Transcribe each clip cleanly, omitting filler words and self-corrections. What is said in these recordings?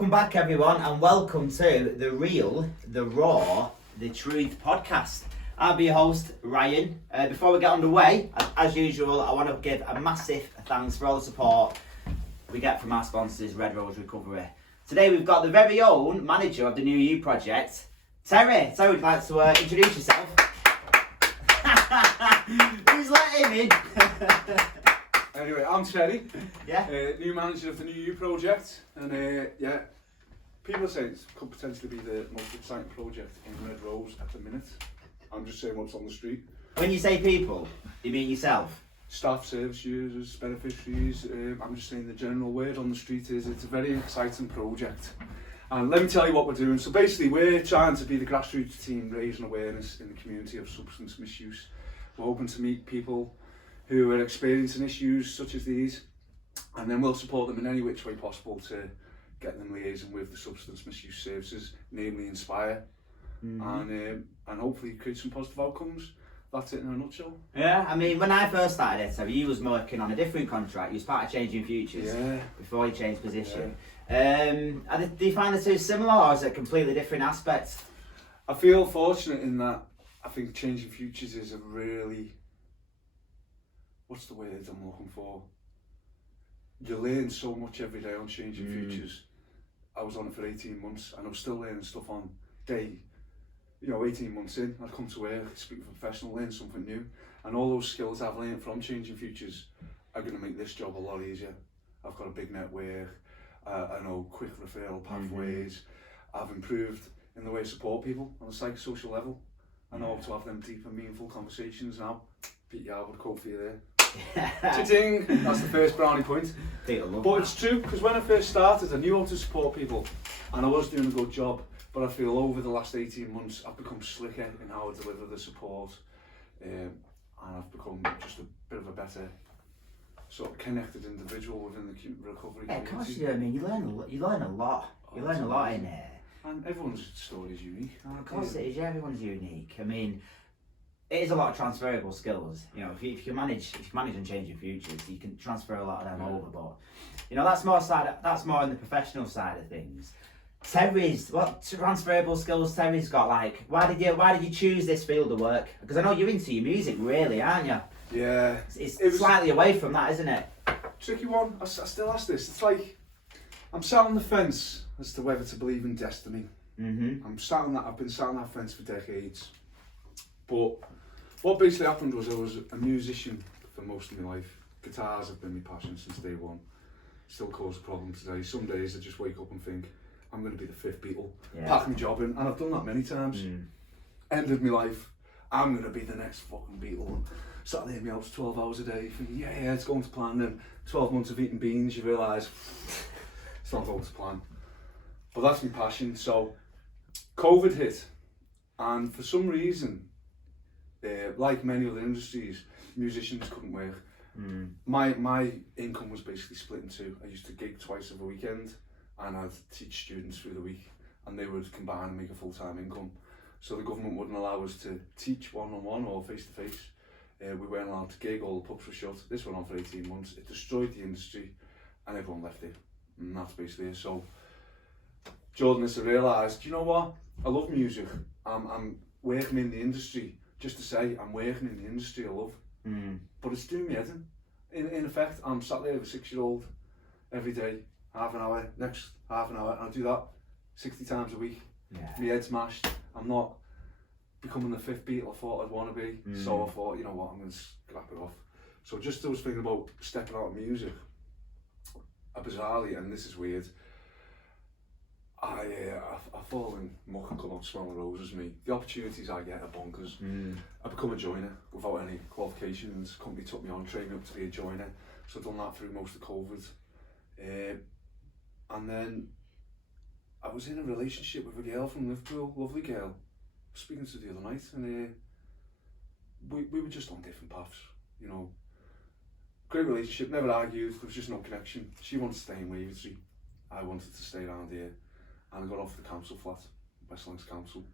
Welcome back, everyone, and welcome to the Real, the Raw, the Truth podcast. I'll be your host, Ryan. Before we get underway, as usual, I want to give a massive thanks for all the support we get from our sponsors, RedRoseRecovery. Today we've got the very own manager of the New You project, Terry. Terry, would you like to introduce yourself? Who's let him in? Anyway, I'm Terry, new manager of the New You project, and people say it could potentially be the most exciting project in Red Rose at the minute. I'm just saying what's on the street. When you say people, you mean yourself? Staff, service users, beneficiaries, I'm just saying the general word on the street is it's a very exciting project. And let me tell you what we're doing. So basically we're trying to be the grassroots team raising awareness in the community of substance misuse. We're hoping to meet people who are experiencing issues such as these, and then we'll support them in any which way possible to get them liaising with the substance misuse services, namely Inspire, and hopefully create some positive outcomes. That's it in a nutshell. Yeah, I mean, when I first started it, you was working on a different contract. You was part of Changing Futures before you changed position. Do you find the two similar, or is it completely different aspects? I feel fortunate in that I think Changing Futures is a really, what's the word I'm looking for? You learn so much every day on Changing Futures. I was on it for 18 months and I was still learning stuff on day, 18 months in. I'd come to work, speak to a professional, learn something new. And all those skills I've learned from Changing Futures are going to make this job a lot easier. I've got a big network, I know quick referral pathways. I've improved in the way I support people on a psychosocial level. I know how to have them deep and meaningful conversations now. Pete Yarwood quote for you there. Cha-ching! That's the first brownie point. But it's true, because when I first started I knew how to support people and I was doing a good job, but I feel over the last 18 months I've become slicker in how I deliver the support, and I've become just a bit of a better sort of connected individual within the recovery community. Of course you do. I mean, you learn a lot. You learn a lot in there. And everyone's story is unique. Of course it is. Yeah, everyone's unique. I mean, it is a lot of transferable skills. If you manage and change your futures, you can transfer a lot of them over. But that's more on the professional side of things. Terry's, what transferable skills Terry's got? Like, why did you choose this field of work? Because I know you're into your music, really, aren't you? Yeah. It's slightly away from that, isn't it? Tricky one. I still ask this. It's like I'm sat on the fence as to whether to believe in destiny. I'm sat on that. I've been sat on that fence for decades. But what basically happened was I was a musician for most of my life. Guitars have been my passion since day one. Still cause a problem today. Some days I just wake up and think, I'm going to be the fifth Beatle. Pack my job in. And I've done that many times. End of my life, I'm going to be the next fucking Beatle. Sat there in my house 12 hours a day thinking, yeah, it's going to plan. Then 12 months of eating beans, you realise it's not going to plan. But that's my passion. So COVID hit. And for some reason, like many other industries, musicians couldn't work. My income was basically split in two. I used to gig twice over a weekend and I'd teach students through the week, and they would combine and make a full-time income. So the government wouldn't allow us to teach one-on-one or face-to-face. We weren't allowed to gig, all the pubs were shut. This went on for 18 months. It destroyed the industry and everyone left it. And that's basically it. So Jordan has realised, you know what? I love music. I'm working in the industry just to say I'm working in the industry I love. But it's doing me head in. In effect, I'm sat there with a 6-year-old every day, half an hour, next half an hour, and I do that 60 times a week. My head's mashed. I'm not becoming the fifth Beatle I thought I'd want to be. So I thought, you know what, I'm going to scrap it off. So just I was thinking about stepping out of music. Bizarrely, and this is weird, I fall in muck and come out smelling roses. Me, the opportunities I get are bonkers. I become a joiner without any qualifications. The company took me on, trained me up to be a joiner. So I've done that through most of COVID. And then I was in a relationship with a girl from Liverpool, lovely girl. I was speaking to her the other night, and we were just on different paths, Great relationship, never argued, there was just no connection. She wanted to stay in Wavertree, I wanted to stay around here, and I got off the council flat, West Lancs Council,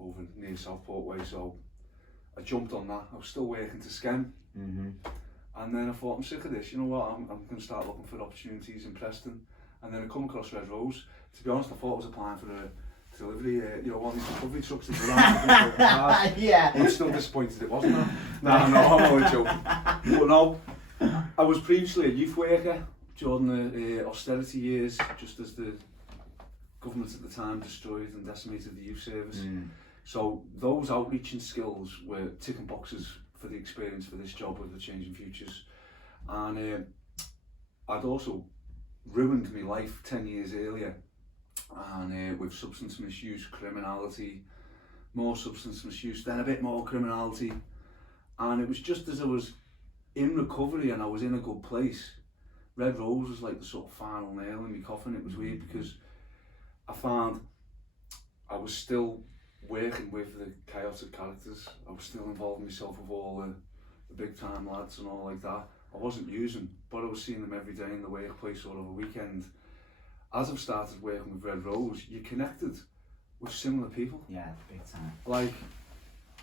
over near Southport Way, so I jumped on that. I was still working to Skem, and then I thought, I'm sick of this, you know what, I'm going to start looking for opportunities in Preston, And then I come across Red Rose. To be honest, I thought I was applying for a delivery, one of these recovery trucks that go around. Yeah. I'm still disappointed it wasn't that. No, I'm only joking. But no, I was previously a youth worker during the austerity years, just as the government at the time destroyed and decimated the youth service. So those outreaching skills were ticking boxes for the experience for this job with the Changing Futures. And I'd also ruined my life 10 years earlier, and with substance misuse, criminality, more substance misuse, then a bit more criminality. And it was just as I was in recovery and I was in a good place, Red Rose was like the sort of final nail in my coffin. It was weird because I found I was still working with the chaotic characters. I was still involving myself with all the big time lads and all like that. I wasn't using, but I was seeing them every day in the workplace or over a weekend. As I've started working with Red Rose, you're connected with similar people. Yeah, big time. Like,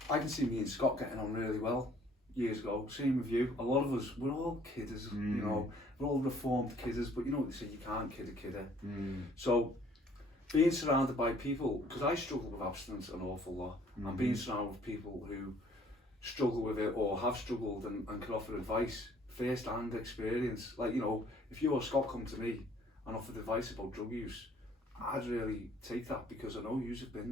I can see me and Scott getting on really well years ago. Same with you. A lot of us, we're all kidders, we're all reformed kidders, but you know what they say, you can't kid a kidder. So, being surrounded by people, because I struggle with abstinence an awful lot, and being surrounded with people who struggle with it or have struggled and can offer advice, first-hand experience. Like, if you or Scott come to me and offered advice about drug use, I'd really take that because I know you've been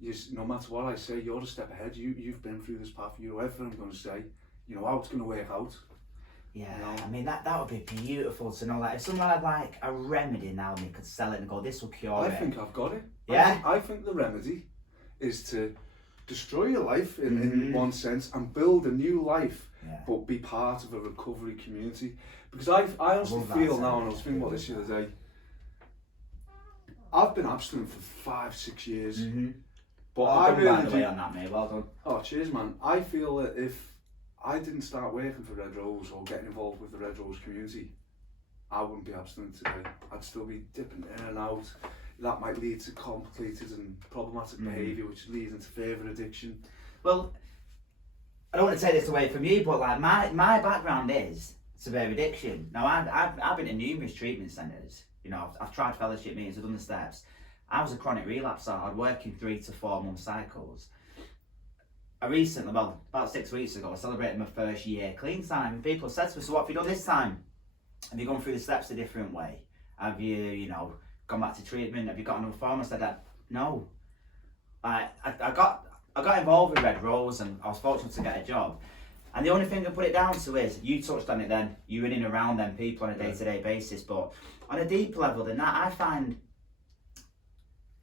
there. No matter what I say, you're a step ahead. You've been through this path. You know everything I'm going to say. You know how it's going to work out. Yeah, I mean that would be beautiful to know. Like if someone had like a remedy now and they could sell it and go, this will cure it. I think I've got it. Yeah. I think the remedy is to destroy your life in one sense and build a new life, but be part of a recovery community. Because I honestly feel now, and I was thinking about this the other day, I've been abstinent for 5-6 years. But I really by the way on that, mate. Well done. Oh, cheers, man. I feel that if I didn't start working for Red Rose or getting involved with the Red Rose community, I wouldn't be abstinent today. I'd still be dipping in and out. That might lead to complicated and problematic behaviour, which leads into further addiction. Well, I don't want to take this away from you, but like my background is severe addiction. Now I've been to numerous treatment centres. I've tried fellowship meetings, I've done the steps. I was a chronic relapser. I'd work in 3 to 4 month cycles. I recently, about 6 weeks ago, I celebrated my first year clean time. And people said to me, so what have you done this time? Have you gone through the steps a different way? Have you, gone back to treatment? Have you got another form? I said, no. I got involved with Red Rose and I was fortunate to get a job. And the only thing I put it down to is, you touched on it then, you're in and around them people on a day-to-day basis, but on a deeper level than that, I find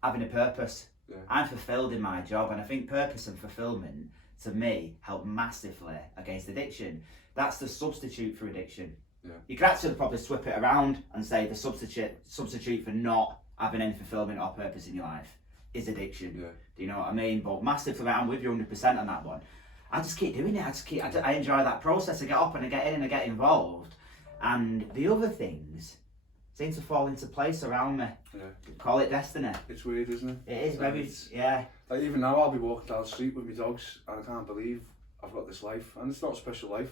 having a purpose. Yeah. I'm fulfilled in my job, and I think purpose and fulfillment to me help massively against addiction. That's the substitute for addiction. Yeah. You could actually probably swip it around and say the substitute for not having any fulfillment or purpose in your life is addiction. Yeah. Do you know what I mean? But massively, I'm with you 100% on that one. I just keep doing it. I enjoy that process. I get up and I get in and I get involved, and the other things seem to fall into place around me. Yeah. Call it destiny. It's weird, isn't it? It is very, yeah. Like even now I'll be walking down the street with my dogs and I can't believe I've got this life. And it's not a special life.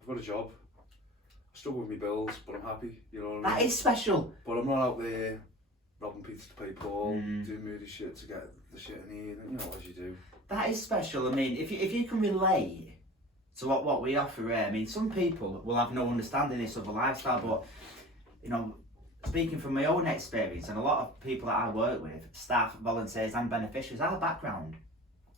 I've got a job. I struggle with my bills, but I'm happy, you know what I mean? That is special. But I'm not out there robbing pizza to pay Paul, doing moody shit to get the shit I need, and as you do. That is special. I mean, if you can relate to what we offer here, I mean, some people will have no understanding of this other lifestyle, but speaking from my own experience and a lot of people that I work with, staff, volunteers and beneficiaries, our background,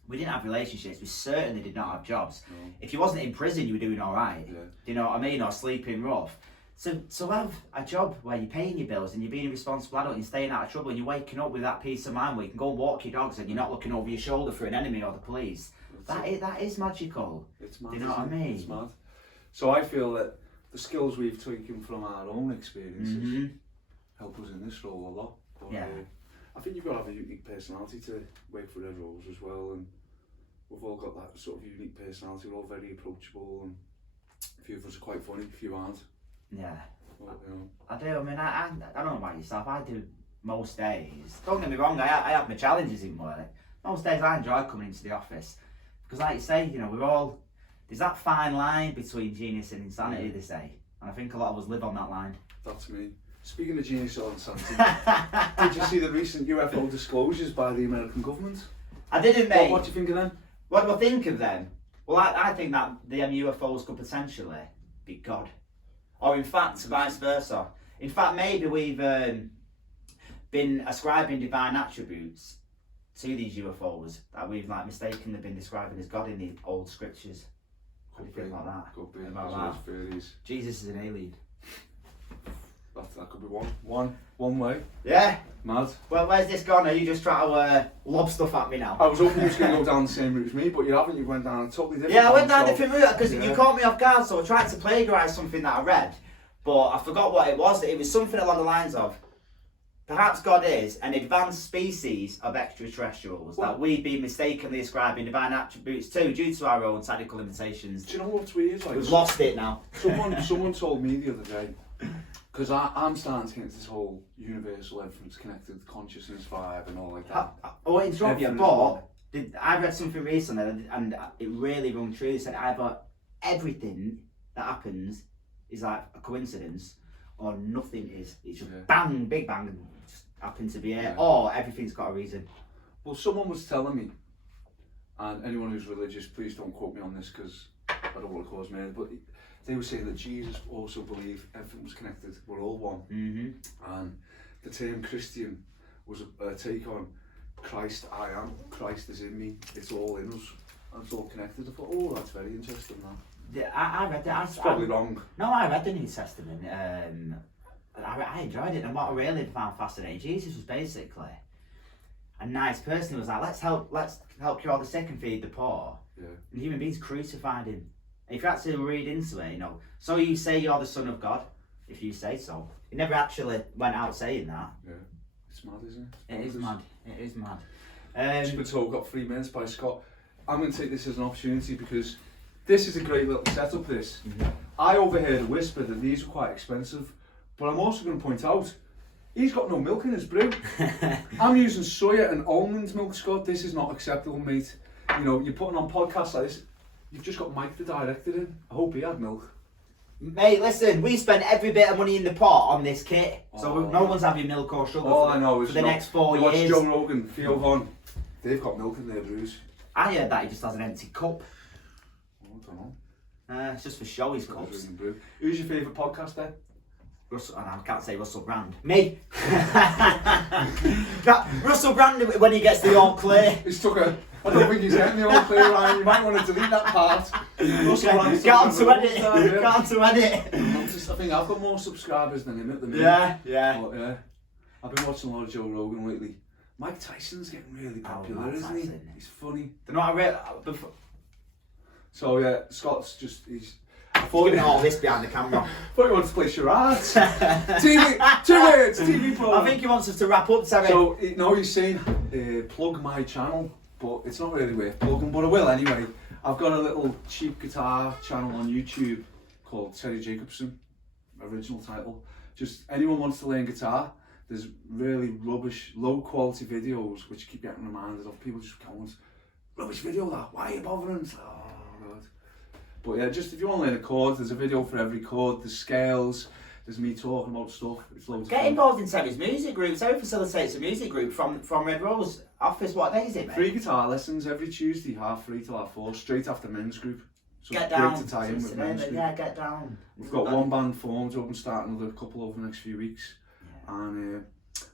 we didn't have relationships, we certainly did not have jobs. No. If you wasn't in prison, you were doing all right. Yeah. Do you know what I mean? Or sleeping rough. So have a job where you're paying your bills and you're being a responsible adult and you're staying out of trouble and you're waking up with that peace of mind where you can go and walk your dogs and you're not looking over your shoulder for an enemy or the police. That is magical. It's mad. Do you know what I mean? It's mad. So I feel that the skills we've taken from our own experiences help us in this role a lot. But, yeah. I think you've got to have a unique personality to work for Red Rose as well, and we've all got that sort of unique personality. We're all very approachable, and a few of us are quite funny, a few aren't. Yeah. Well, I do. I mean, I don't know about yourself. I do most days. Don't get me wrong. I have my challenges in work. Most days I enjoy coming into the office because, like you say, there's that fine line between genius and insanity. They say, and I think a lot of us live on that line. That's me. Speaking of genius or insanity, did you see the recent UFO disclosures by the American government? I didn't, mate. What do you think of them? What do I think of them? Well, I think that the UFOs could potentially be God. Or in fact, vice versa. In fact, maybe we've been ascribing divine attributes to these UFOs that we've like mistakenly been describing as God in the old scriptures. What do you think about that? Could be. About that? Theories. Jesus is an alien. That could be one way. Yeah. Mad. Well, where's this gone? Are you just trying to lob stuff at me now? I was hoping you was going to go down the same route as me, but you haven't. You went down a totally different. Yeah, I went down a so, different route because you caught me off guard. So I tried to plagiarise something that I read, but I forgot what it was. It was something along the lines of, perhaps God is an advanced species of extraterrestrials that we've been mistakenly ascribing divine attributes to due to our own technical limitations. Do you know what's weird? Like, we've lost it now. Someone told me the other day, because I'm starting to get into this whole universal, everything's connected, consciousness vibe and all like that. I won't interrupt you, but I read something recently and it really rung true. It said either everything that happens is like a coincidence or nothing is. It's just bang, big bang, and just happens to be it, or everything's got a reason. Well, someone was telling me, and anyone who's religious, please don't quote me on this because I don't want to cause murder, but they were saying that Jesus also believed everything was connected, we're all one. Mm-hmm. And the term Christian was a take on Christ I am, Christ is in me, it's all in us, and it's all connected. I thought, oh, that's very interesting, that. I read that. It's probably wrong. No, I read the New Testament. I enjoyed it, and what I really found fascinating, Jesus was basically a nice person. He was like, let's help cure the sick and feed the poor. Yeah. And human beings crucified him. And if you actually read into it, so you say you're the Son of God, if you say so. He never actually went out saying that. Yeah. It's mad, isn't it? It is mad. It is mad. Just been told, got 3 minutes by Scott. I'm going to take this as an opportunity because this is a great little setup, this. Mm-hmm. I overheard a whisper that these were quite expensive, but I'm also going to point out, he's got no milk in his brew. I'm using soya and almond milk, Scott. This is not acceptable, mate. You're putting on podcasts like this, you've just got Mike the director in. I hope he had milk. Mate, listen, we spent every bit of money in the pot on this kit, so no one's having milk or sugar for the next 4 years. Watch Joe Rogan, Theo Von, they've got milk in their brews. I heard that he just has an empty cup. I don't know. It's just for show, his cups. Who's your favourite podcaster? Russell, and I can't say Russell Brand. Me! Russell Brand when he gets the all clear. He's took a... I don't think he's getting the all clear, Ryan. You might want to delete that part. Get on to edit. Get on to edit. I think I've got more subscribers than him at the minute. Yeah. But, yeah. I've been watching a lot of Joe Rogan lately. Mike Tyson's getting really popular, isn't he? He's funny. Do you know what I read before? So yeah, Scott's just, he's giving all this behind the camera. I thought he wanted to play charades. TV, 2 words, TV program. I think he wants us to wrap up, Terry. So, he's saying, plug my channel, but it's not really worth plugging, but I will anyway. I've got a little cheap guitar channel on YouTube called Terry Jacobson, original title. Just anyone wants to learn guitar, there's really rubbish, low quality videos which keep getting reminded of. People just going, rubbish video that, why are you bothering? It's like, oh God. But yeah, just if you want to learn a chord, there's a video for every chord, there's scales, there's me talking about stuff. It's loads of fun. Get involved in Terry's music group. Terry facilitates a music group from Red Rose office. What day is it, mate? Free guitar lessons every Tuesday, 3:30 till 4, straight after men's group. So get it's down. great to tie in with men's group. Yeah, get down. We've got one band formed, we're hoping to start another couple over the next few weeks. Yeah. And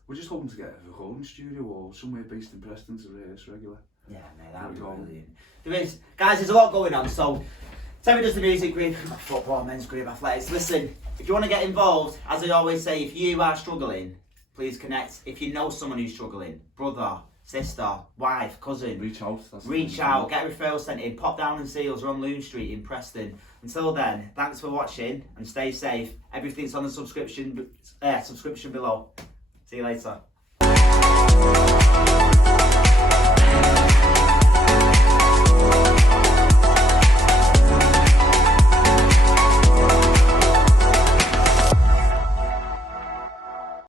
we're just hoping to get a recording studio or somewhere based in Preston to rehearse regular. Yeah, mate, that'd be brilliant. There is, guys, there's a lot going on, so Terry does the music group, football, men's group, athletics. Listen, if you want to get involved, as I always say, if you are struggling, please connect. If you know someone who's struggling, brother, sister, wife, cousin, reach out. Reach out, get referrals sent in, pop down and see us, we're on Loon Street in Preston. Until then, thanks for watching and stay safe. Everything's on the subscription below. See you later.